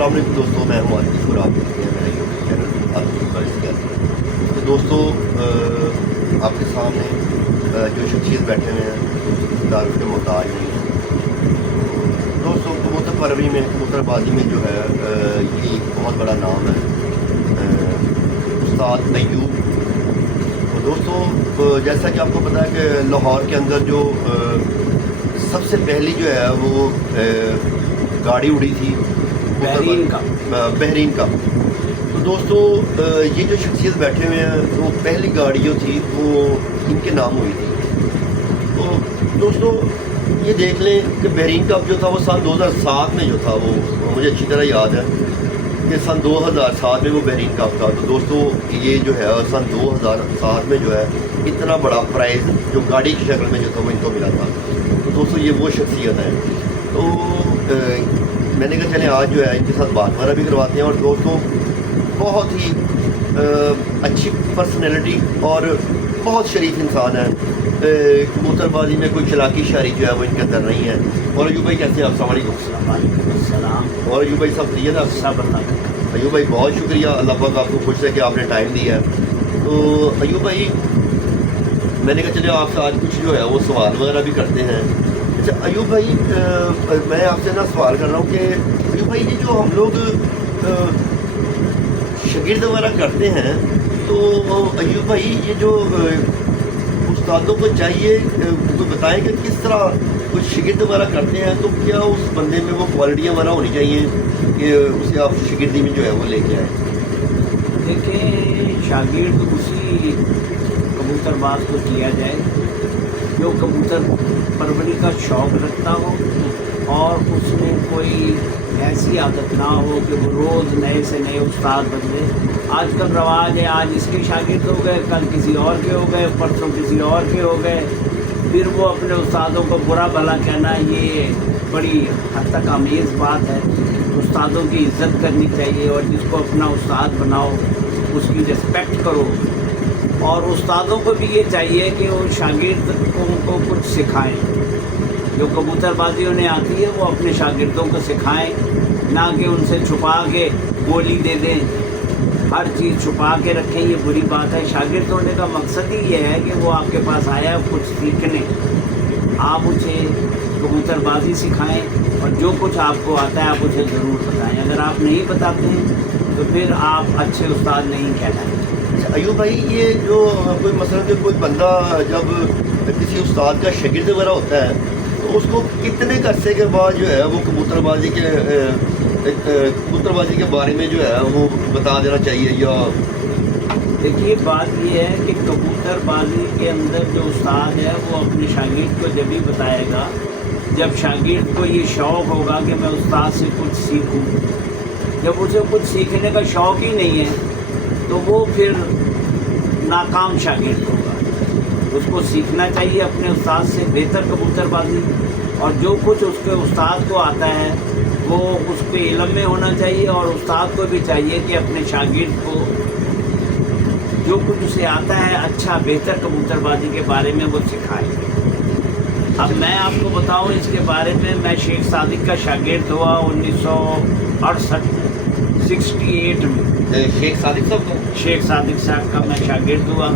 अस्सलाम वालेकुम दोस्तों, मैं हूं आतिफ और आप देखते हैं मेरा यूट्यूब चैनल आतिफ का। तो दोस्तों आपके सामने जो शख्सियत बैठे हुए हैं दारू के मोहताज नहीं हैं। दोस्तों कबूतर परवरी में, कबूतरबाजी में जो है ये एक बहुत बड़ा नाम है उस्ताद अयूब। तो दोस्तों जैसा कि आपको पता है कि लाहौर के अंदर जो सबसे पहली जो है वो गाड़ी उड़ी थी बहरीन का। तो दोस्तों ये जो शख्सियत बैठे हुए हैं वो पहली गाड़ी जो थी वो इनके नाम हुई थी। तो दोस्तों ये देख लें कि बहरीन कप जो था वो सन 2007 में जो था वो मुझे अच्छी तरह याद है कि सन 2007 में वो बहरीन कप था। तो दोस्तों ये जो है सन 2007 में जो है इतना बड़ा प्राइज़ जो गाड़ी की शक्ल में जो था वो इनको मिला था। तो दोस्तों ये वो शख्सियत है। तो मैंने कहा चले आज जो है इनके साथ बात वगैरह भी करवाते हैं। और दोस्तों बहुत ही अच्छी पर्सनैलिटी और बहुत शरीफ इंसान है। कबूतरबाजी में कोई चलाकी शारी जो है वो इनके अंदर नहीं है। और अयूब भाई कैसे आप? अस्सलाम वालेकुम। और अयूब भाई सब सही है ना? सब अयूब भाई बहुत शुक्रिया, अल्लाह पाक आपको खुश है कि आपने टाइम दिया है। तो अयूब भाई मैंने कहा चले आपसे आज कुछ जो है वो सवाल वगैरह भी करते हैं। अच्छा अयूब भाई मैं आपसे ना सवाल कर रहा हूँ कि अयूब भाई ये जो हम लोग शागिर्द वगैरह करते हैं तो अयूब भाई ये जो उस्तादों को चाहिए तो बताएं कि किस तरह कुछ शागिर्द वगैरह करते हैं तो क्या उस बंदे में वो क्वालिटियाँ वगैरह होनी चाहिए कि उसे आप शागिर्दी में जो है वो लेके आए? देखिए शागिर्द उसी कबूतरबाज को किया जाए जो कबूतर परवरी का शौक़ रखता हो और उसमें कोई ऐसी आदत ना हो कि वो रोज़ नए से नए उस्ताद बदले। आजकल रवाज है, आज इसके शागिर्द हो गए, कल किसी और के हो गए, परसों किसी और के हो गए, फिर वो अपने उस्तादों को बुरा भला कहना, ये बड़ी हद तक अमेज़ बात है। उस्तादों की इज़्ज़त करनी चाहिए और जिसको अपना उस्ताद बनाओ उसकी रिस्पेक्ट करो। और उस्तादों को भी ये चाहिए कि वो शागिर्द को कुछ सिखाएं। जो कबूतरबाजी उन्हें आती है वो अपने शागिर्दों को सिखाएं, ना कि उनसे छुपा के गोली दे दें। हर चीज़ छुपा के रखें, ये बुरी बात है। शागिर्द होने का मकसद ही ये है कि वो आपके पास आया है कुछ सीखने, आप उसे कबूतरबाजी सिखाएं और जो कुछ आपको आता है आप उसे ज़रूर बताएं। अगर आप नहीं बताते तो फिर आप अच्छे उस्ताद नहीं कहलाएंगे। अयूब भाई ये जो कोई मसलन कि कोई बंदा जब किसी उस्ताद का शागिर्द वगैरह होता है तो उसको कितने अरसे के बाद जो है वो कबूतरबाजी के बारे में जो है वो बता देना चाहिए? या देखिए बात ये है कि कबूतरबाजी के अंदर जो उस्ताद है वो अपने शागिर्द को जब भी बताएगा जब शागिर्द को ये शौक़ होगा कि मैं उस्ताद से कुछ सीखूं। जब उसे कुछ सीखने का शौक़ ही नहीं है तो वो फिर नाकाम शागिर्द होगा। उसको सीखना चाहिए अपने उस्ताद से बेहतर कबूतरबाजी, और जो कुछ उसके उस्ताद को आता है वो उसके इल्म में होना चाहिए। और उस्ताद को भी चाहिए कि अपने शागिर्द को जो कुछ उसे आता है अच्छा बेहतर कबूतरबाजी के बारे में वो सिखाए। अब मैं आपको बताऊं इसके बारे में, मैं शेख सादिक का शागिर्द हुआ 1968 में। शेख सादिक साहब का मैं शागिर्द हुआ।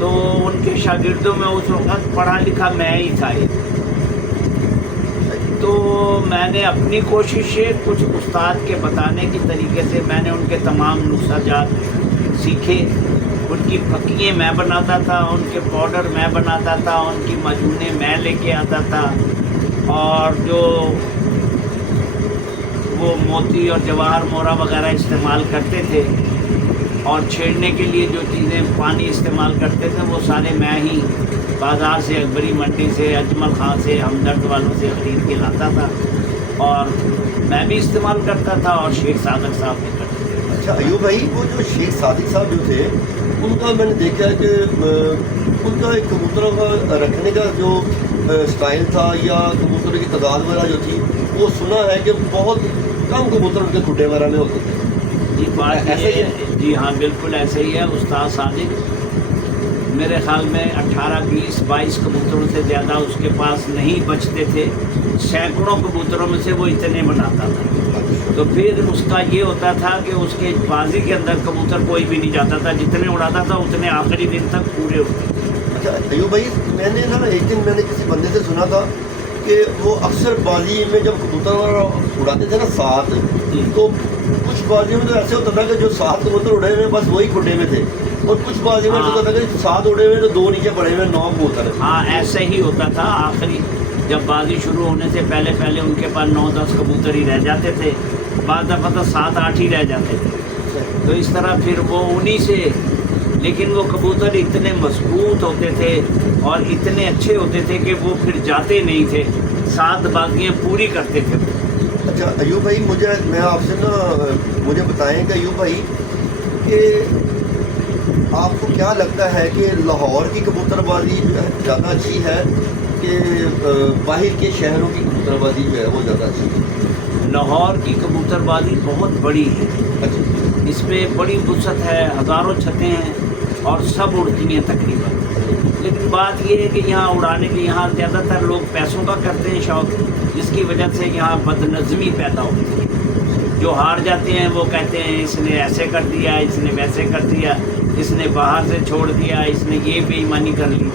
तो उनके शागिर्दों में उस वक्त पढ़ा लिखा मैं ही था। तो मैंने अपनी कोशिश से कुछ उस्ताद के बताने के तरीके से मैंने उनके तमाम नुस्ख़ाजात सीखे। उनकी फकियाँ मैं बनाता था, उनके पाउडर मैं बनाता था, उनकी मजूने मैं लेके आता था। और जो वो मोती और जवाहर मोरा वगैरह इस्तेमाल करते थे और छेड़ने के लिए जो चीज़ें पानी इस्तेमाल करते थे वो सारे मैं ही बाज़ार से, अकबरी मंडी से, अजमल खां से, हमदर्द वालों से ख़रीद के लाता था और मैं भी इस्तेमाल करता था और शेख सादिक साहब भी करते थे। अच्छा अयूब भाई वो जो शेख सादिक साहब जो थे उनका मैंने देखा है कि उनका एक कबूतरों का रखने का जो स्टाइल था या कबूतरों की तादाद वगैरह जो थी वो सुना है कि बहुत कम कबूतर उनके खुटे वगैरह में होते थे। जी बात ऐसे ही है। जी हाँ बिल्कुल ऐसे ही है। उस्ताद सादिक मेरे ख़्याल में 18, 20, 22 कबूतरों से ज़्यादा उसके पास नहीं बचते थे। सैकड़ों कबूतरों में से वो इतने बनाता था। तो फिर उसका ये होता था कि उसके बाजी के अंदर कबूतर कोई भी नहीं जाता था, जितने उड़ाता था उतने आखिरी दिन तक पूरे होते। अच्छा अयूब भाई, मैंने ना एक दिन मैंने किसी बंदे से सुना था कि वो अक्सर बाजी में जब कबूतर उड़ाते थे ना सात, तो कुछ बाजियों में तो ऐसे होता था कि जो सात कबूतर उड़े हुए बस वही खुडे में थे, और कुछ बाजियों में होता था कि सात उड़े हुए तो दो नीचे पड़े हुए 9 कबूतर। हाँ, ऐसे ही होता था। आखिरी जब बाजी शुरू होने से पहले पहले उनके पास 9-10 कबूतर ही रह जाते थे, बाद दफ़ा तो 7-8 ही रह जाते थे। तो इस तरह फिर वो उन्हीं से, लेकिन वो कबूतर इतने मजबूत होते थे और इतने अच्छे होते थे कि वो फिर जाते नहीं थे, 7 बाजियाँ पूरी करते थे। अच्छा अयूब भाई, मैं आपसे ना मुझे बताएं कि अयूब भाई कि आपको क्या लगता है कि लाहौर की कबूतरबाजी जो है ज़्यादा अच्छी है कि बाहर के शहरों की कबूतरबाजी जो है वो ज़्यादा अच्छी है? लाहौर की कबूतरबाजी बहुत बड़ी है, अच्छा, इसमें बड़ी वुसअत है, हज़ारों छतें हैं और सब उड़ती हैं तकरीबन। लेकिन बात ये है कि यहाँ उड़ाने के यहाँ ज़्यादातर लोग पैसों का करते हैं शौक़, जिसकी वजह से यहाँ बदनज़मी पैदा होती है। जो हार जाते हैं वो कहते हैं इसने ऐसे कर दिया, इसने वैसे कर दिया, इसने बाहर से छोड़ दिया, इसने ये बेईमानी कर ली।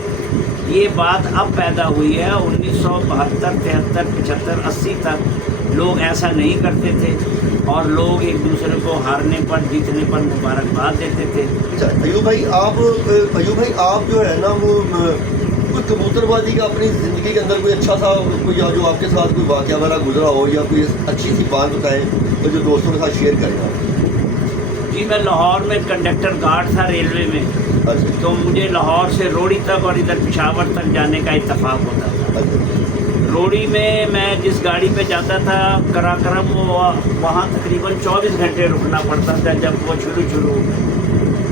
ये बात अब पैदा हुई है। 1972, 73, 75, 80 तक लोग ऐसा नहीं करते थे और लोग एक दूसरे को हारने पर जीतने पर मुबारकबाद देते थे। अच्छा अयूब भाई आप जो है ना वो कोई कबूतरबाजी का अपनी ज़िंदगी के अंदर कोई अच्छा सा कोई जो आपके साथ कोई वाक़या वगैरह गुजरा हो या कोई अच्छी सी बात बताएं तो जो दोस्तों के साथ शेयर करें आप। जी, मैं लाहौर में कंडक्टर गार्ड था रेलवे में, अच्छा, तो मुझे लाहौर से रोड़ी तक और इधर पेशावर तक जाने का इत्तेफाक होता था। अच्छा, रोड़ी में मैं जिस गाड़ी पे जाता था कराक्रम, वहाँ तकरीबन 24 घंटे रुकना पड़ता था जब वो शुरू।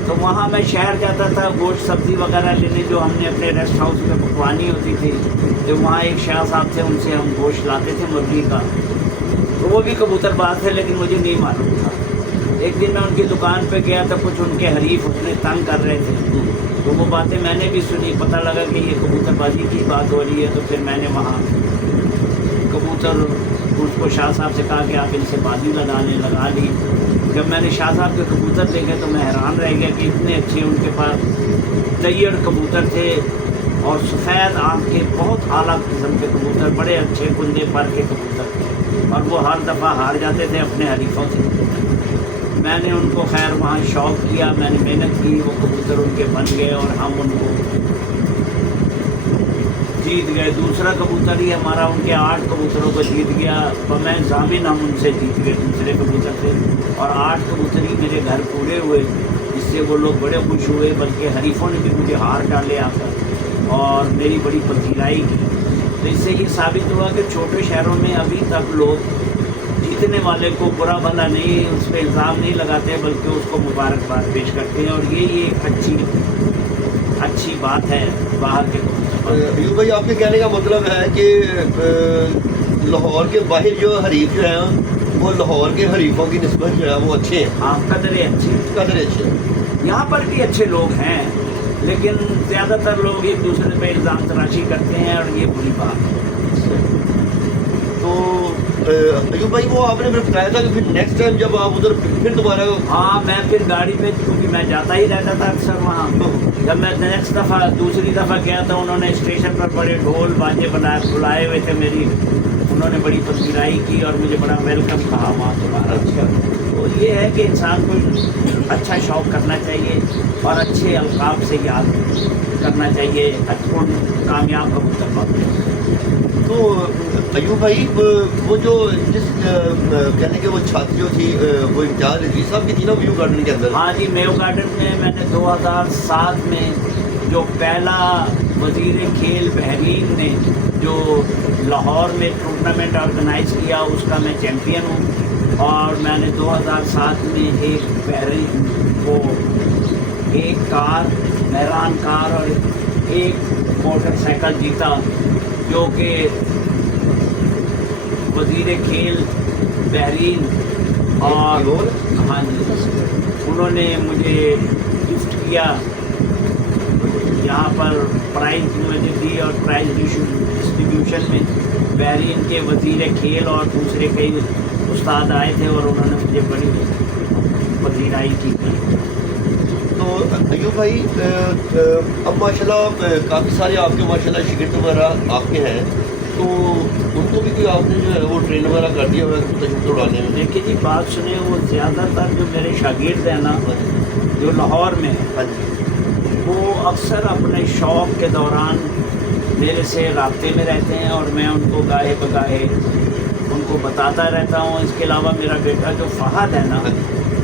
तो वहाँ मैं शहर जाता था गोश्त सब्ज़ी वगैरह लेने, जो हमने अपने रेस्ट हाउस में पकवानी होती थी। तो वहाँ एक शाह साहब थे, उनसे हम गोश्त लाते थे मुर्गी का। तो वो भी कबूतरबाज थे लेकिन मुझे नहीं मालूम था। एक दिन मैं उनकी दुकान पे गया तो कुछ उनके हरीफ उसने तंग कर रहे थे, तो वो बातें मैंने भी सुनी। पता लगा कि ये कबूतरबाजी की बात हो रही है। तो फिर मैंने वहाँ कबूतर उसको शाह साहब से कहा कि आप इनसे बाजी लगा ली। जब मैंने शाह साहब के कबूतर देखे तो मैं हैरान रह गया कि इतने अच्छे उनके पास तैयड़ कबूतर थे और सफ़ेद आँख के बहुत आला किस्म के कबूतर, बड़े अच्छे कुंदे पर के कबूतर थे और वो हर दफ़ा हार जाते थे अपने हरीफों से। मैंने उनको खैर वहाँ शौक़ किया, मैंने मेहनत की, वो कबूतर उनके बन गए और हम उनको जीत गए। दूसरा कबूतर ही हमारा उनके 8 कबूतरों को जीत गया, तो मैं ज़ामिन हम उनसे जीत गए दूसरे कबूतर से, और 8 कबूतर ही मेरे घर पूरे हुए, जिससे वो लोग बड़े खुश हुए। बल्कि हरीफों ने भी मुझे हार डाले आकर और मेरी बड़ी पजीराई की। तो इससे ये साबित हुआ कि छोटे शहरों में अभी तक लोग जीतने वाले को बुरा भला नहीं, उस पर इल्ज़ाम नहीं लगाते, बल्कि उसको मुबारकबाद पेश करते हैं। और ये एक अच्छी बात है बाहर के कबूतर। अयूब भाई, आपके कहने का मतलब है कि लाहौर के बाहर जो हरीफ जो हैं वो लाहौर के हरीफों की निस्बत जो है वो अच्छे हैं। हाँ, कदरे अच्छे हैं। यहाँ पर भी अच्छे लोग हैं, लेकिन ज़्यादातर लोग एक दूसरे पे इल्ज़ाम तराशी करते हैं और ये बुरी बात है। तो अयूब भाई, वो आपने फिर बताया था कि फिर नेक्स्ट टाइम जब आप उधर फिर दोबारा। हाँ, मैं फिर गाड़ी में, क्योंकि मैं जाता ही रहता था अक्सर वहाँ, जब मैं नेक्स्ट दफ़ा दूसरी दफ़ा गया था उन्होंने स्टेशन पर बड़े ढोल बाजे बुलाए हुए थे मेरी। उन्होंने बड़ी पजीराई की और मुझे बड़ा वेलकम कहा वहाँ दोबारा। अच्छा, तो ये है कि इंसान को अच्छा शौक़ करना चाहिए और अच्छे अलकाब से याद करना चाहिए, अच्छे कामयाब कबूतर। तो अयूब भाई, वो जो जिस कहने के वो छात्र जो थी वो इम्तियाज़ रज़ीज़ साहब की थी ना मेयो गार्डन के अंदर। हाँ जी, मेयो गार्डन में मैंने 2007 में जो पहला वज़ीर खेल बहरीन ने जो लाहौर में टूर्नामेंट ऑर्गेनाइज़ किया उसका मैं चैम्पियन हूँ। और मैंने 2007 में एक बहरीन को एक कार, महरान कार और एक मोटरसाइकिल जीता, जो कि वज़ीर खेल बहरीन और हाँ जी, उन्होंने मुझे गिफ्ट किया। यहाँ पर प्राइज़ मुझे दी और प्राइज़ डिस्ट्रीब्यूशन में बहरीन के वज़ीर खेल और दूसरे कई उस्ताद आए थे और उन्होंने मुझे बड़ी पजीराई की थी। तो अयूब भाई अब माशाल्लाह काफ़ी सारे आपके माशाल्लाह शिगिर्द वगैरह आपके हैं, तो उनको भी कोई आपने जो है वो ट्रेन वगैरह कर दिया हुआ है तशरीफ उड़ाने में? देखिए जी, बात सुने, वो ज़्यादातर जो मेरे शागिर्द हैं ना, जो लाहौर में हैं, हाँ जी, वो अक्सर अपने शौक़ के दौरान मेरे से राब्ते में रहते हैं और मैं उनको गाहे बगाहे उनको बताता रहता हूँ। इसके अलावा मेरा बेटा जो फ़हद है ना,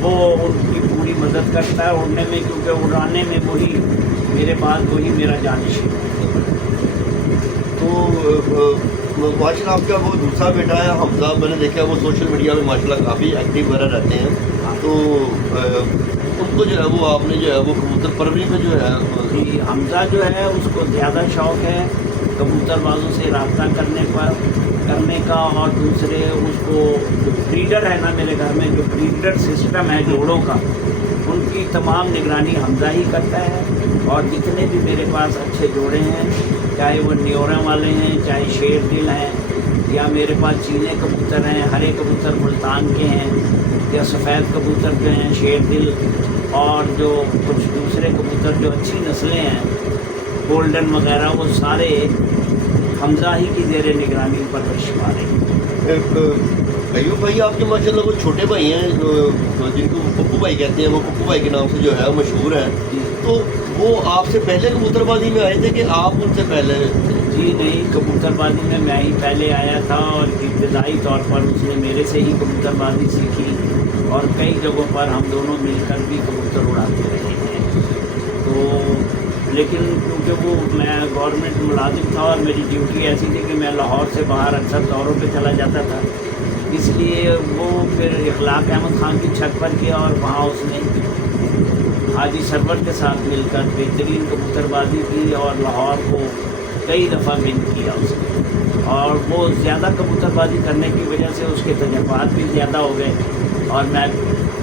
वो उनकी पूरी मदद करता है उड़ने में, क्योंकि उड़ाने में वही मेरे बाद वही मेरा जानशीन है। तो माशाल्लाह आपका वो दूसरा बेटा है हमजा, मैंने देखा वो सोशल मीडिया में माशाल्लाह काफ़ी एक्टिव वगैरह रहते हैं, तो उनको जो है वो आपने जो है वो कबूतर परवरी में जो है जी, हमजा जो है उसको ज़्यादा शौक़ है कबूतरबाजों से रब्ता करने का, और दूसरे उसको जो ब्रीडर है ना मेरे घर में, जो ब्रीडर सिस्टम है जोड़ों का, उनकी तमाम निगरानी हमजा ही करता है। और जितने भी मेरे पास अच्छे जोड़े हैं, चाहे वो न्योरा वाले हैं, चाहे शेर दिल हैं, या मेरे पास चीने कबूतर हैं, हरे कबूतर मुल्तान के हैं, या सफ़ेद कबूतर जो हैं शेर दिल, और जो कुछ दूसरे कबूतर जो अच्छी नस्लें हैं गोल्डन वगैरह, वो सारे हमजा ही की ज़ेर निगरानी पर पा रहे हैं। अयूब भाई आपके माशाल्लाह वो छोटे भाई हैं जिनको पप्पू भाई कहते हैं, वो पप्पू भाई के नाम से जो है मशहूर हैं, तो वो आपसे पहले कबूतरबाजी में आए थे कि आप उनसे पहले? जी नहीं, कबूतरबाजी में मैं ही पहले आया था, और इब्तदाई तौर पर उसने मेरे से ही कबूतरबाजी सीखी, और कई जगहों पर हम दोनों मिलकर भी कबूतर उड़ाते रहे हैं। तो लेकिन क्योंकि वो मैं गवर्नमेंट मुलाजिम था और मेरी ड्यूटी ऐसी थी कि मैं लाहौर से बाहर अक्सर दौरों पे चला जाता था, इसलिए वो फिर इखलाक अहमद ख़ान की छत पर किया, और वहाँ उसने हाजी सरवर के साथ मिलकर बेहतरीन कबूतरबाजी की, और लाहौर को कई दफ़ा विन किया उसने, और वो ज़्यादा कबूतरबाजी करने की वजह से उसके तजर्बात भी ज़्यादा हो गए, और मैं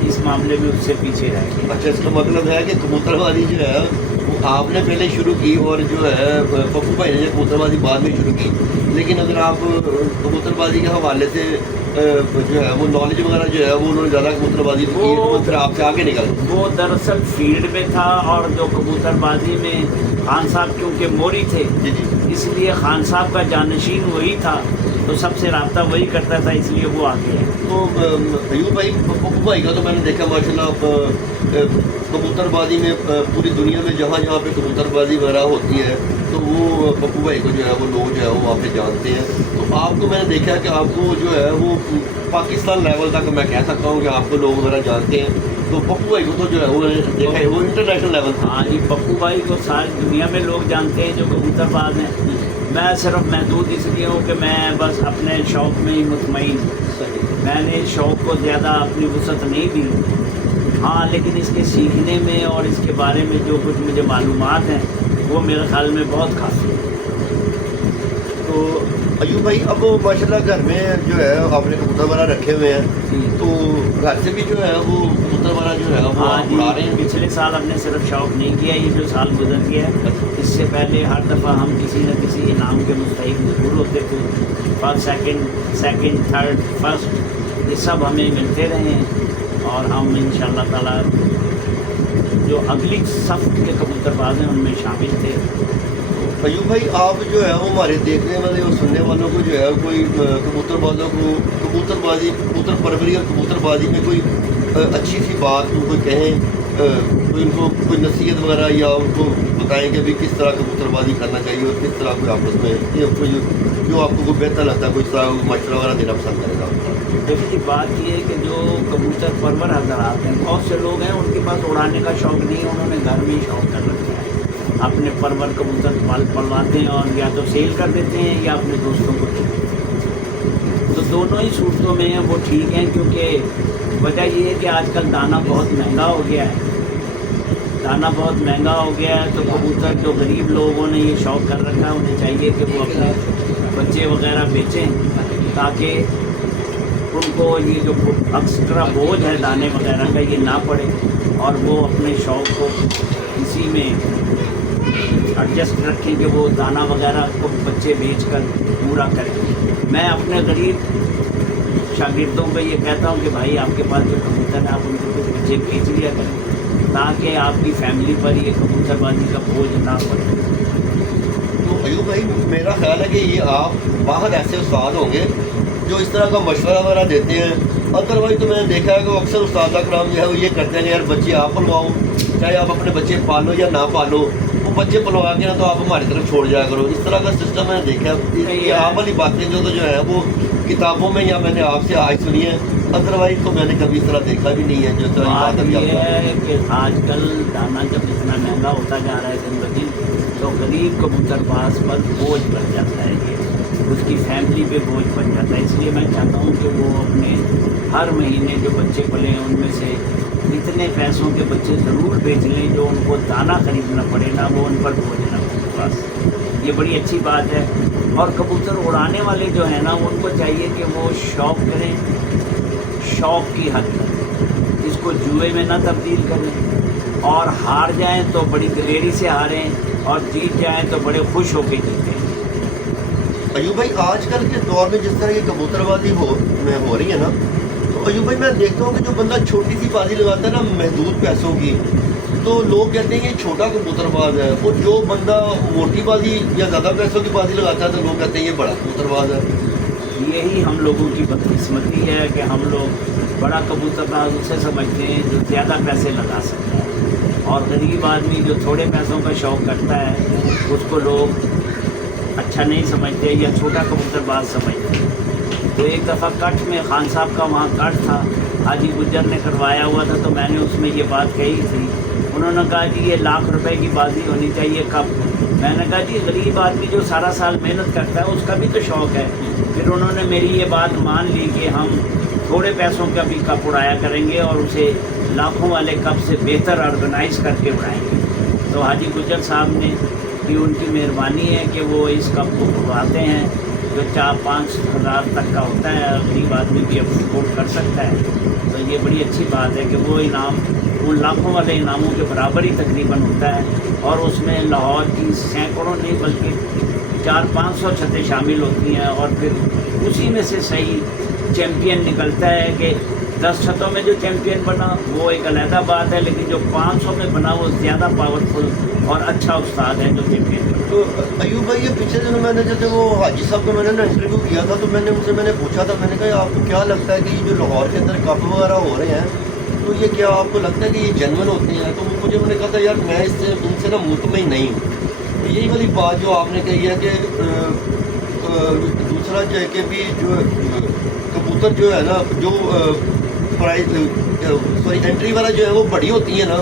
इस मामले में उससे पीछे रह गया। अच्छा, इसका मतलब है कि कबूतरबाजी जो है वो आपने पहले शुरू की, और जो है पप्पू भाई ने कबूतरबाजी बाद में शुरू की, लेकिन अगर आप कबूतरबाजी के हवाले से जो है वो नॉलेज वगैरह जो है वो उन्होंने ज़्यादा कबूतरबाजी की, तो फिर आपसे आगे निकल वो दरअसल फील्ड में था, और जो कबूतरबाजी में खान साहब क्योंकि मोरी थे, जी जी, इसलिए खान साहब का जानशीन वही था, तो सबसे रब्ता वही करता था, इसलिए वो आ गया। तो अयूब भाई पप्पू भाई का तो मैंने देखा माशाल्लाह कबूतरबाजी में पूरी दुनिया में जहाँ जहाँ पे कबूतरबाजी वगैरह होती है, तो वो पप्पू भाई को जो है वो लोग जो है वो वहाँ पे जानते हैं। तो आपको मैंने देखा कि आपको जो है वो पाकिस्तान लेवल तक मैं कह सकता हूँ कि आपको लोग वगैरह जानते हैं, तो पप्पू भाई को तो जो है वो मैंने देखा है वो इंटरनेशनल लेवल था। हाँ जी, पप्पू भाई को सारी दुनिया में लोग जानते हैं जो कबूतरबाज हैं। मैं सिर्फ महदूद इसलिए हूँ कि मैं बस अपने शौक़ में ही मुतमईन, मैंने शौक़ को ज़्यादा अपनी वसअत नहीं दी। हाँ, लेकिन इसके सीखने में और इसके बारे में जो कुछ मुझे मालूमात हैं वो मेरे ख्याल में बहुत काफ़ी है। तो अयूब भाई अब माशाल्लाह घर में जो है आपने कबूतर वगैरह रखे हुए हैं, तो घर से भी जो है वो कबूतर वगैरह जो है वो हाँ उड़ा रहे हैं? पिछले साल हमने सिर्फ शौक़ नहीं किया, ये जो साल गुजर गया है, इससे पहले हर दफ़ा हम किसी न किसी इनाम के मुस्तहिक ज़रूर होते थे। फर्स्ट सेकंड थर्ड फर्स्ट, ये सब हमें मिलते रहे हैं, और हम इंशाअल्लाह ताला जो अगली सफ़ के कबूतरबाज हैं उनमें शामिल थे। अयूब भाई आप जो है वो हमारे देखने वाले और सुनने वालों को जो है कोई कबूतरबाजों को कबूतर परवरी और कबूतरबाजी में कोई अच्छी सी बात उनको कहें, कोई उनको कोई नसीहत वगैरह, या उनको बताएं कि अभी किस तरह कबूतरबाजी करना चाहिए और किस तरह कोई आपस में या कोई जो आपको कोई बेहतर लगता है कोई तरह मशवरा वगैरह देना पसंद करेगा? देखिए बात ये है कि जो कबूतर परवर हज़रात हैं, बहुत से लोग हैं उनके पास उड़ाने का शौक़ नहीं है, उन्होंने घर में ही शौक़ कर रखा है, अपने परवर कबूतर पलवाते हैं और या तो सेल कर देते हैं या अपने दोस्तों को देते हैं। तो दोनों ही सूरतों में हैं वो ठीक हैं, क्योंकि वजह ये है कि आजकल दाना बहुत महंगा हो गया है, दाना बहुत महंगा हो गया है, तो कबूतर जो गरीब लोगों ने ये शौक़ कर रखा है उन्हें चाहिए कि वो अपने बच्चे वगैरह बेचें, ताकि उनको ये जो एक्स्ट्रा बोझ है दाने वगैरह का ये ना पड़े, और वो अपने शौक़ को इसी में एडजस्ट रखें कि वो दाना वगैरह को बच्चे बेचकर पूरा करें। मैं अपने गरीब शागिर्दों को ये कहता हूँ कि भाई आपके पास जो कबूतर है आप उनको कुछ पीछे भेज लिया करें ताकि आपकी फैमिली पर ये कबूतरबाजी का बोझ ना पड़े। तो अयूब भाई मेरा ख्याल है कि ये आप बाहर ऐसे उस्ताद होंगे जो इस तरह का मशवरा वगैरह देते हैं। अदरवाइज तो मैंने देखा है कि अक्सर उस्ताद कराम जो है वो ये करते हैं कि यार बच्चे आप पलवाओ, चाहे आप अपने बच्चे पालो या ना पालो, वो बच्चे पलवा के ना तो आप हमारी तरफ छोड़ जाया करो। इस तरह का सिस्टम मैंने देखा है। ये आप वाली बातें जो है वो किताबों में या मैंने आपसे आज सुनी है, अदरवाइज तो मैंने कभी इस तरह देखा भी नहीं है। जो बात ये है कि आजकल दाना जब इतना महंगा होता जा रहा है दिन ब दिन, तो गरीब कबूतरबाज पर बोझ बढ़ जाता है, ये उसकी फैमिली पे बोझ बढ़ जाता है। इसलिए मैं चाहता हूँ कि वो अपने हर महीने जो बच्चे पले हैं उनमें से इतने पैसों के बच्चे ज़रूर बेच लें जो उनको दाना खरीदना पड़े ना, वो उन पर बोझ ना हो। बस ये बड़ी अच्छी बात है। और कबूतर उड़ाने वाले जो है ना उनको चाहिए कि वो शौक़ करें, शौक़ की हद तक, इसको जुए में ना तब्दील करें, और हार जाएं तो बड़ी दिलेरी से हारें और जीत जाएं तो बड़े खुश होकर जीतें। अयूब भाई आजकल के दौर में जिस तरह की कबूतरबाजी हो रही है ना, तो अयूब भाई मैं देखता हूँ कि जो बंदा छोटी सी बाजी लगाता है ना महदूद पैसों की, तो लोग कहते हैं ये छोटा कबूतरबाज है, और जो बंदा मोटी बाजी या ज़्यादा पैसों की बाजी लगाता है तो लोग कहते हैं ये बड़ा कबूतरबाज है। यही हम लोगों की बदकिस्मती है कि हम लोग बड़ा कबूतरबाज उसे समझते हैं जो ज़्यादा पैसे लगा सकता है, और गरीब आदमी जो थोड़े पैसों का शौक़ करता है उसको लोग अच्छा नहीं समझते या छोटा कबूतरबाज समझते हैं। तो एक दफ़ा कट में खान साहब का वहाँ कट था, हाजी गुज्जर ने करवाया हुआ था, तो मैंने उसमें ये बात कही थी। उन्होंने कहा जी ये लाख रुपए की बाजी होनी चाहिए कप। मैंने कहा जी गरीब आदमी जो सारा साल मेहनत करता है उसका भी तो शौक़ है। फिर उन्होंने मेरी ये बात मान ली कि हम थोड़े पैसों का भी कप उड़ाया करेंगे और उसे लाखों वाले कप से बेहतर ऑर्गेनाइज करके उड़ाएंगे। तो हाजी गुज्जर साहब ने भी उनकी मेहरबानी है कि वो इस कप को उड़वाते हैं जो 4-5 हज़ार तक का होता है, गरीब आदमी भी अफोर्ड कर सकता है। तो ये बड़ी अच्छी बात है कि वो इनाम उन लाखों वाले इनामों के बराबर ही तकरीबन होता है, और उसमें लाहौर की सैकड़ों नहीं बल्कि 400-500 छतें शामिल होती हैं, और फिर उसी में से सही चैम्पियन निकलता है कि 10 छतों में जो चैम्पियन बना वो एक अलहदा बात है, लेकिन जो 500 में बना वो ज़्यादा पावरफुल और अच्छा उस्ताद है जो चैम्पियन बना। तो अयूब भाई ये पिछले दिनों मैंने जैसे वो हाजी साहब को मैंने ना इंटरव्यू किया था, तो मैंने उनसे पूछा था, मैंने कहा आपको क्या लगता है कि ये जो लाहौर के अंदर कप वगैरह हो रहे हैं तो ये क्या आपको लगता है कि ये जेन्युइन होते हैं? तो मुझे मैंने कहा था यार मैं इनसे ना मुतमईन नहीं हूँ। तो यही वाली बात जो आपने कही है कि दूसरा जो है कि भी जो कबूतर जो है ना जो प्राइस एंट्री वाला जो है वो बड़ी होती है ना,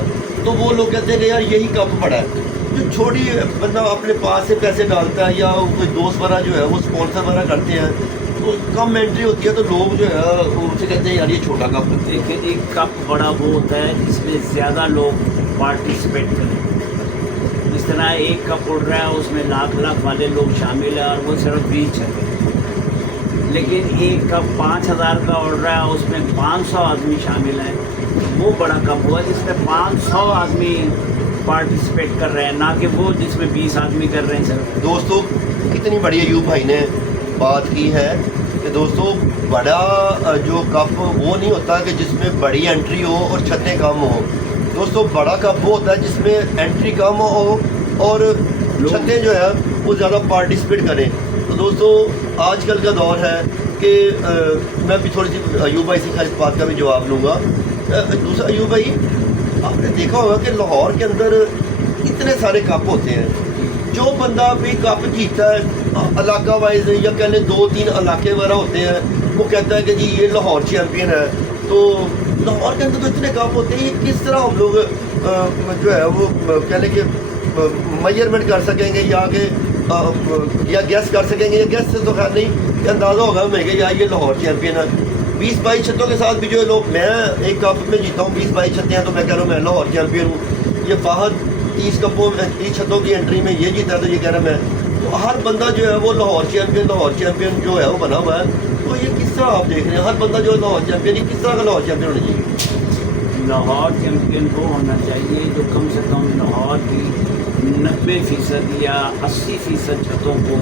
तो वो लोग कहते हैं कि यार यही कप बड़ा है। जो छोटी बंदा अपने पास से पैसे डालता है या कोई दोस्त वाला जो है वो स्पॉन्सर वाला करते हैं तो कम एंट्री होती है, तो लोग जो है उनसे कहते हैं यार ये छोटा कप। देखिए जी कप बड़ा वो होता है जिसमें ज़्यादा लोग पार्टिसिपेट करें। इस तरह एक कप उड़ रहा है उसमें लाख वाले लोग शामिल हैं और वो सिर्फ 20 है, लेकिन एक कप 5000 का उड़ रहा है उसमें 500 आदमी शामिल हैं, वो बड़ा कप हुआ जिसमें 500 आदमी पार्टिसिपेट कर रहे हैं, ना कि वो जिसमें 20 आदमी कर रहे हैं सर। दोस्तों कितनी बड़ी अयूब भाई ने बात की है कि दोस्तों बड़ा जो कप वो नहीं होता कि जिसमें बड़ी एंट्री हो और छतें कम हो। दोस्तों बड़ा कप वो होता है जिसमें एंट्री कम हो और छतें जो है वो ज़्यादा पार्टिसिपेट करें। तो दोस्तों आजकल का दौर है कि मैं भी थोड़ी सी अयूब भाई से इस बात का भी जवाब लूँगा। दूसरा अयूब भाई आपने देखा होगा कि लाहौर के अंदर इतने सारे कप होते हैं, जो बंदा भी कप जीतता है इलाका वाइज या कह लें 2-3 इलाके वगैरह होते हैं, वो कहता है कि जी ये लाहौर चैम्पियन है। तो लाहौर के अंदर तो इतने कप होते हैं, किस तरह हम लोग जो है वो कह लें कि मेजरमेंट कर सकेंगे या गैस कर सकेंगे, या गैस से तो खैर नहीं अंदाज़ा होगा हमें कि यार ये लाहौर चैम्पियन है। 20-22 छतों के साथ भी जो लोग, मैं एक कप में जीता हूँ 20-22 छतें हैं तो मैं कह रहा हूँ मैं लाहौर चैम्पियन हूँ। ये फाहद 30 छतों की एंट्री में ये जीता है तो ये कह रहा मैं। तो हर बंदा जो है वो लाहौर चैम्पियन जो है वो बना हुआ है। तो ये किस तरह आप देख रहे हैं, हर बंदा जो है लाहौर चैम्पियन, ये किस तरह का लाहौर चैम्पियन होना चाहिए? लाहौर चैम्पियन वो होना चाहिए जो कम से कम लाहौर की 90% या 80% छतों को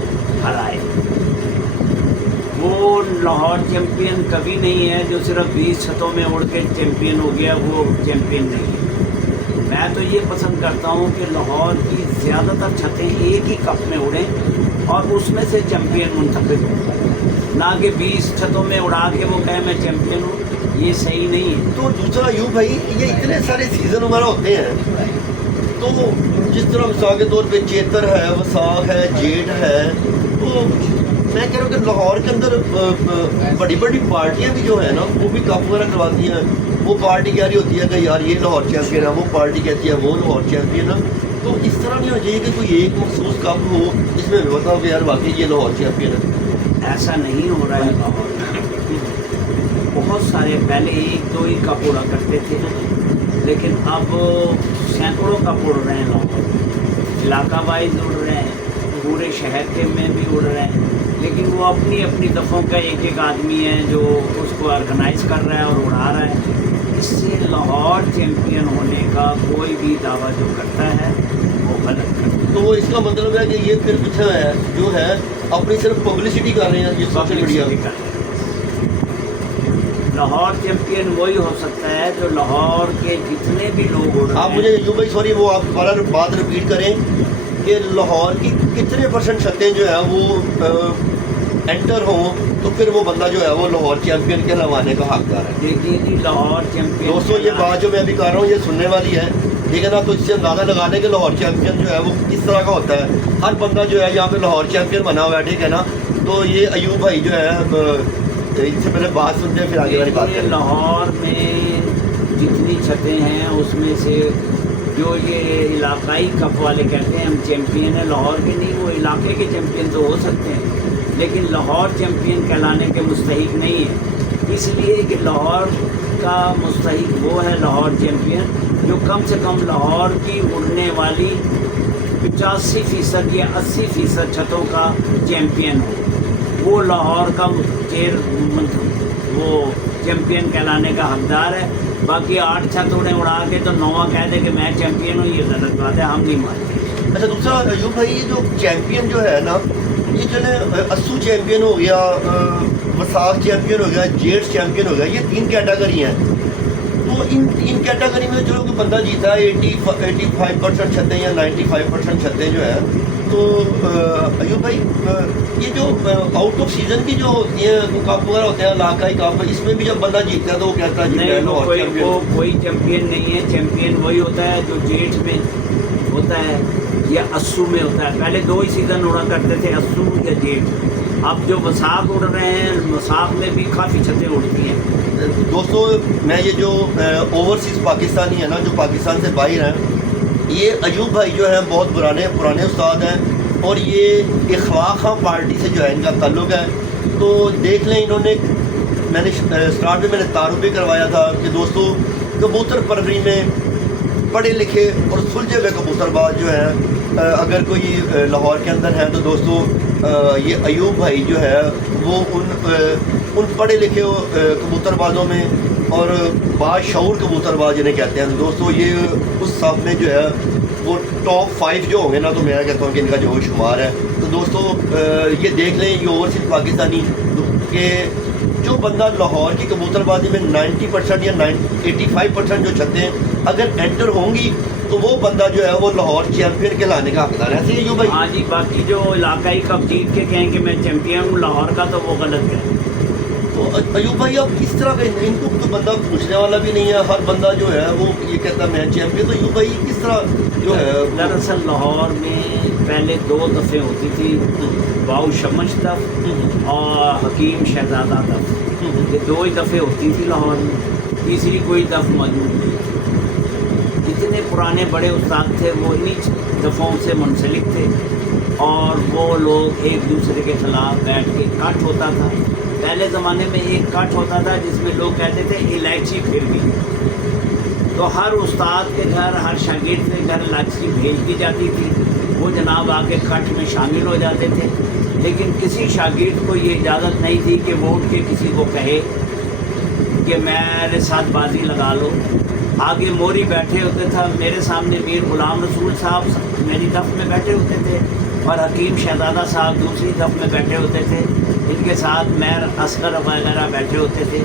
हराए। وہ لاہور چیمپئن کبھی نہیں ہے جو صرف 20 چھتوں میں اڑ کے چیمپئن ہو گیا، وہ چیمپئن نہیں ہے۔ میں تو یہ پسند کرتا ہوں کہ لاہور کی زیادہ تر چھتیں ایک ہی کپ میں اڑیں اور اس میں سے چیمپئن منتخب ہوں، نہ کہ 20 چھتوں میں اڑا کے وہ کہے میں چیمپئن ہوں، یہ صحیح نہیں ہے۔ تو دوسرا یوں بھائی، یہ اتنے سارے سیزن ہمارا ہوتے ہیں، تو جس طرح مثال کے طور پہ چیتر ہے، وساخ ہے، جیٹ ہے، تو میں کہہ رہا ہوں کہ لاہور کے اندر بڑی بڑی پارٹیاں بھی جو ہیں نا وہ بھی کپ وغیرہ کرواتی ہیں۔ وہ پارٹی کہہ رہی ہوتی ہے کہ یار یہ لاہور چیمپئن ہے، وہ پارٹی کہتی ہے وہ لاہور چیمپئن ہے۔ تو اس طرح نہیں ہونا چاہیے کہ کوئی ایک مخصوص کپ ہو جس میں بتاؤ کہ یار واقعی یہ لاہور چیمپئن ہے۔ ایسا نہیں ہو رہا ہے لاہور میں۔ بہت سارے پہلے 1-2 ہی کپ اڑا کرتے تھے، لیکن اب سینکڑوں کپ اڑ رہے ہیں لاہور، علاقہ وائز اڑ رہے ہیں، پورے شہر کے میں بھی اڑ رہے ہیں، لیکن وہ اپنی اپنی دفعوں کا ایک ایک آدمی ہے جو اس کو آرگنائز کر رہا ہے اور اڑا رہا ہے۔ اس سے لاہور چیمپئن ہونے کا کوئی بھی دعویٰ جو کرتا ہے وہ غلط کرتا ہے۔ تو وہ اس کا مطلب ہے کہ یہ پھر پیچھے ہے جو ہے اپنی صرف پبلسٹی کر رہے ہیں یہ سوشل میڈیا بھی کر رہے ہیں۔ لاہور چیمپئن وہی ہو سکتا ہے جو لاہور کے جتنے بھی لوگ اڑ رہے ہیں۔ آپ مجھے یوں بھائی سوری وہ آپ دوبارہ بات رپیٹ کریں کہ لاہور کی کتنے پرسنٹ چھتیں جو ہیں وہ انٹر ہوں تو پھر وہ بندہ جو ہے وہ لاہور چیمپئن کے لوانے کا حقدار ہے۔ دیکھیے جی لاہور چیمپئن دوستوں یہ بات جو میں ابھی کر رہا ہوں یہ سننے والی ہے، ٹھیک ہے نا؟ تو اس سے اندازہ لگا لیں کہ لاہور چیمپئن جو ہے وہ کس طرح کا ہوتا ہے۔ ہر بندہ جو ہے یہاں پہ لاہور چیمپئن بنا ہوا ہے، ٹھیک ہے نا؟ تو یہ ایوب بھائی جو ہے ان سے پہلے بات سنتے ہیں پھر آگے والی بات کریں۔ لاہور میں جتنی چھتیں ہیں اس میں سے جو یہ علاقائی کپ والے کہتے ہیں ہم چیمپئن ہیں لاہور کے، نہیں، وہ علاقے کے چیمپئن تو ہو سکتے ہیں لیکن لاہور چیمپئن کہلانے کے مستحق نہیں ہے، اس لیے کہ لاہور کا مستحق وہ ہے لاہور چیمپئن جو کم سے کم لاہور کی اڑنے والی 85% یا 80% چھتوں کا چیمپئن ہو، وہ لاہور کا وہ چیمپئن کہلانے کا حقدار ہے۔ باقی 8 چھت اڑا کے تو 9واں کہہ دے کہ میں چیمپئن ہوں، یہ غلط بات ہے، ہم نہیں مانتے۔ اچھا دوسرا ایوب بھائی یہ جو چیمپئن جو ہے نا یہ جو ہے اسو چیمپئن ہو گیا، وساخ چیمپئن ہو گیا، جیٹس چیمپئن ہو گیا، یہ 3 کیٹیگری ہیں۔ تو ان کیٹیگری میں جو کوئی بندہ جیتا ہے 85% چھتیں یا 95% چھتیں جو ہے، تو ایوب بھائی یہ جو آؤٹ آف سیزن کی جو ہوتی ہیں کپ وغیرہ ہوتے ہیں علاقائی کپ، اس میں بھی جب بندہ جیتتا ہے تو وہ کہتا ہے جی میں لاہور چیمپئن۔ وہ کوئی چیمپئن نہیں ہے، چیمپئن وہی ہوتا ہے جو جیٹ میں ہوتا ہے یا اسو میں ہوتا ہے۔ پہلے 2 ہی سیزن اڑا کرتے تھے، اسو یا جیٹ۔ اب جو وساخ اڑ رہے ہیں، وساخ میں بھی کافی چھتیں اڑتی ہیں۔ دوستوں میں یہ جو اوورسیز پاکستانی ہیں نا جو پاکستان سے باہر ہیں، یہ ایوب بھائی جو ہیں بہت پرانے استاد ہیں اور یہ اخلاق خاں پارٹی سے جو ہے ان کا تعلق ہے۔ تو دیکھ لیں انہوں نے، میں نے اسٹارٹ میں نے تعارف بھی کروایا تھا کہ دوستوں کبوتر پروری میں پڑھے لکھے اور سلجھے ہوئے کبوتر باز جو ہیں اگر کوئی لاہور کے اندر ہیں تو دوستوں یہ ایوب بھائی جو ہے وہ ان پڑھے لکھے کبوتر بازوں میں اور باشعور کبوتر باز جنہیں کہتے ہیں دوستوں، یہ اس سب میں جو ہے وہ ٹاپ 5 جو ہوں گے نا، تو میں کہتا ہوں کہ ان کا جو شمار ہے۔ تو دوستوں یہ دیکھ لیں یہ اوورسیز پاکستانی کہ جو بندہ لاہور کی کبوتر بازی میں 90% یا 85% جو چھتیں اگر انٹر ہوں گی تو وہ بندہ جو ہے وہ لاہور چیمپئن کے لانے کا حقدار ہے۔ ایسے ہی بھائی؟ ہاں جی، باقی جو علاقائی کپ جیت کے کہیں کہ میں چیمپئن ہوں لاہور کا، تو وہ غلط ہے۔ تو ایوب بھائی اب کس طرح کا ان کو کوئی بندہ پوچھنے والا بھی نہیں ہے، ہر بندہ جو ہے وہ یہ کہتا ہے میں چیمپئن۔ تو ایوب بھائی کس طرح جو ہے؟ دراصل لاہور میں پہلے 2 دفعیں ہوتی تھی، باؤ شمش دف اور حکیم شہزادہ دف، یہ 2 ہی دفعیں ہوتی تھی لاہور میں، تیسری کوئی دف موجود نہیں۔ جتنے پرانے بڑے استاد تھے وہ انہی دفعوں سے منسلک تھے اور وہ لوگ ایک دوسرے کے خلاف بیٹھ کے کٹ ہوتا تھا۔ پہلے زمانے میں ایک کٹ ہوتا تھا جس میں لوگ کہتے تھے الائچی پھر گئی، تو ہر استاد کے گھر، ہر شاگرد کے گھر الائچی بھیج دی جاتی تھی، وہ جناب آ کے کٹ میں شامل ہو جاتے تھے۔ لیکن کسی شاگرد کو یہ اجازت نہیں تھی کہ وہ اٹھ کے کسی کو کہے کہ میرے ساتھ بازی لگا لو۔ آگے موری بیٹھے ہوتے تھا، میرے سامنے میر غلام رسول صاحب میری دف میں بیٹھے ہوتے تھے اور حکیم شہزادہ صاحب دوسری دف میں بیٹھے ہوتے تھے۔ इनके साथ मैर असगर वगैरह बैठे होते थे,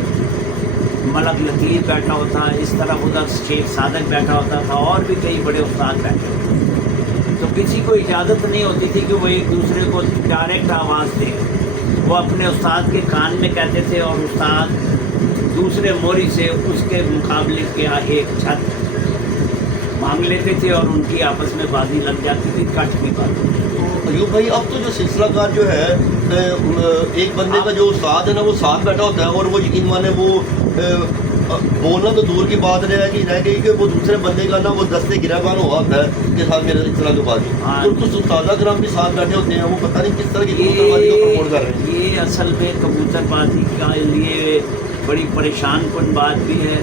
मलक लतीफ़ बैठा होता, इस तरफ उधर शेख सादक बैठा होता था, और भी कई बड़े उस्ताद बैठे होते। तो किसी को इजाज़त नहीं होती थी कि वो एक दूसरे को डायरेक्ट आवाज़ दे। वो अपने उस्ताद के कान में कहते थे और उस्ताद दूसरे मोरी से उसके मुकाबले के एक छत मांग लेते थे और उनकी आपस में बाजी लग जाती थी, कट की बात। तो अयूब भाई अब तो जो सिलसिला कार जो है एक बंदे का जो उस्ताद है ना वो साथ बैठा होता है, और वो यकीन माने वो बोलना तो दूर की बात रह गई कि वो दूसरे बंदे का ना वो दस्ते गिराबान हुआ होता है कि साथ मेरे इस तरह के बात। तो कुछ उस्ताद कराम भी साथ बैठे होते हैं, वो पता नहीं किस तरह की कबूतरबाजी को प्रमोट कर रहे हैं। ये असल में कबूतरबाजी का लिए बड़ी परेशान कन बात भी है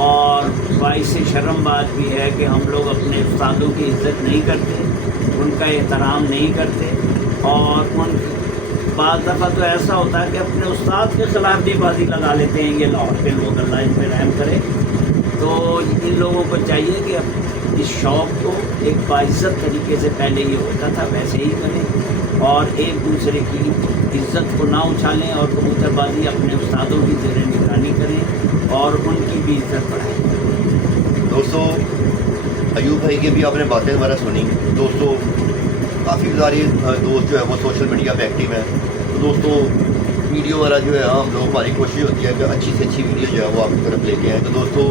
और बाइस शर्म बात भी है कि हम लोग अपने उस्तादों की इज़्ज़त नहीं करते, उनका एहतराम नहीं करते, और उन बाज़ दफ़ा तो ऐसा होता है कि अपने उस्ताद के ख़िलाफ़ भी बाजी लगा लेते हैं ये लाहौर के लोग, अल्लाह इन पर रहम करे। तो इन लोगों को चाहिए कि इस शौक़ को एक बाइज़्ज़त तरीके से, पहले ये होता था वैसे ही करें और एक दूसरे की इज़्ज़त को ना उछालें, और कबूतरबाजी अपने उस्तादों की ज़ेर निगरानी करें और उनकी भी इज़्ज़त बढ़ाएं। दोस्तों अयूब भाई की भी आपने बातें हमारा सुनी। दोस्तों काफ़ी सारे दोस्त जो है वो सोशल मीडिया पे एक्टिव हैं। तो दोस्तों वीडियो वाला जो है हम लोग, हमारी कोशिश होती है कि अच्छी से अच्छी वीडियो जो है वो आपकी तरफ लेके आएँ। तो दोस्तों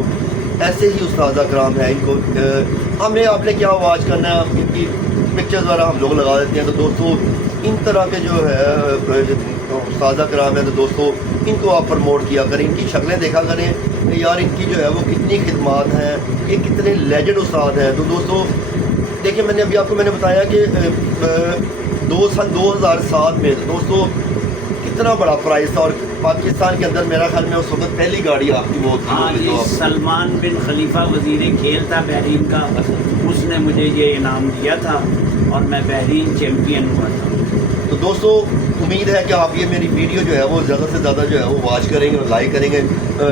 ऐसे ही उस्ताद कराम है, इनको आपने क्या आवाज़ करना है, इनकी पिक्चर्स वगैरह हम लोग लगा देते हैं। तो दोस्तों इन तरह के जो है उस्ताद कराम है, तो दोस्तों इनको आप प्रमोट किया करें, इनकी शक्लें देखा करें कि यार इनकी जो है वो कितनी खिदमात हैं, ये कितने लेजेंड उस्ताद हैं। तो दोस्तों देखिए मैंने बताया कि सन 2007 में दोस्तों कितना बड़ा प्राइस था, और पाकिस्तान के अंदर मेरा ख्याल में उस वक्त पहली गाड़ी आपकी वो थी। हाँ, ये सलमान बिन खलीफा वज़ीर खेल था बहरीन का, उसने मुझे ये इनाम दिया था और मैं बहरीन चैम्पियन हुआ था। तो दोस्तों उम्मीद है कि आप ये मेरी वीडियो जो है वो ज़्यादा से ज़्यादा जो है वो वॉच करेंगे और लाइक करेंगे,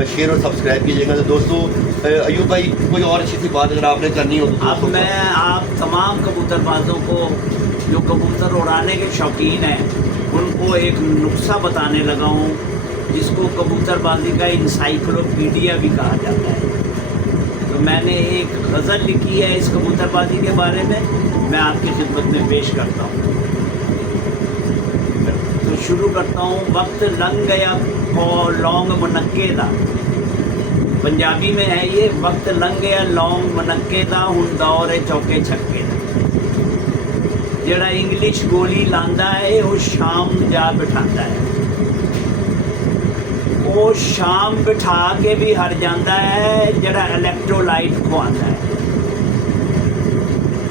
शेयर और सब्सक्राइब कीजिएगा। तो दोस्तों अयूब भाई कोई और अच्छी सी बात अगर आपने करनी हो तो अब मैं आप तमाम कबूतरबाजों को जो कबूतर उड़ाने के शौकीन हैं उनको एक नुस्खा बताने लगा हूँ, जिसको कबूतरबाजी का इंसाइक्लोपीडिया भी कहा जाता है। तो मैंने एक गज़ल लिखी है इस कबूतरबाजी के बारे में, मैं आपकी खिदमत में पेश करता हूँ। तो शुरू करता हूँ। वक्त लंग गया और लौंग मनक्के दा, पंजाबी में है ये। वक्त लंग गया लौंग मनक्के दा, हुण दौर है चौके छक्के दा। ਜਿਹੜਾ इंग्लिश गोली लांदा है वो शाम जा बिठाता है, वो शाम बिठा के भी हट जाता है ਜਿਹੜਾ इलैक्ट्रोलाइट ਖਵਾਉਂਦਾ है।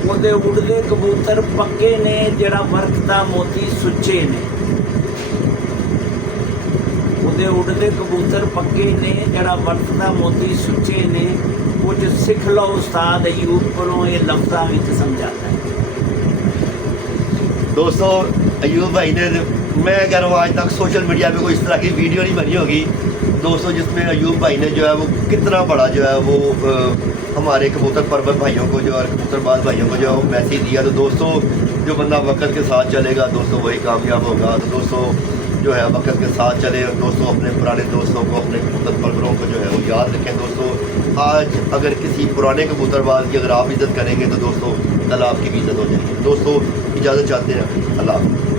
ਉਹਦੇ ਉੜਦੇ ਕਬੂਤਰ ਪੱਕੇ ਨੇ, ਜਿਹੜਾ ਵਰਤਦਾ ਮੋਤੀ ਸੁੱਚੇ ਨੇ। ਉਹਦੇ ਉੜਦੇ ਕਬੂਤਰ ਪੱਕੇ ਨੇ, ਜਿਹੜਾ ਵਰਤਦਾ ਮੋਤੀ ਸੁੱਚੇ ਨੇ। ਕੁਝ ਸਿੱਖ ਲਓ ਉਸਤਾਦ ਅਯੂਬ ਕੋਲੋਂ, ਇਹ ਲਫ਼ਜ਼ਾਂ ਵਿੱਚ ਸਮਝਾਤਾ है। दोस्तों अयूब भाई ने, मैं कह रहा हूँ आज तक सोशल मीडिया पे कोई इस तरह की वीडियो नहीं बनी होगी दोस्तों, जिसमें अयूब भाई ने जो है वो कितना बड़ा जो है वो हमारे कबूतर परवर भाइयों को जो और कबूतरबाज भाइयों को जो है वो मैसेज दिया। तो दोस्तों जो बंदा वक्त के साथ चलेगा दोस्तों वही कामयाब होगा। तो दोस्तों जो है वक्त के साथ चले, दोस्तों अपने पुराने दोस्तों को, अपने कबूतर परवरों को जो है वो याद रखें। दोस्तों आज अगर किसी पुराने कबूतरबाज की अगर आप इज़्ज़त करेंगे तो दोस्तों कल आपकी भी इज़्ज़त हो जाएगी। दोस्तों इजाज़त चाहते हैं, अल्लाह हाफ़िज़।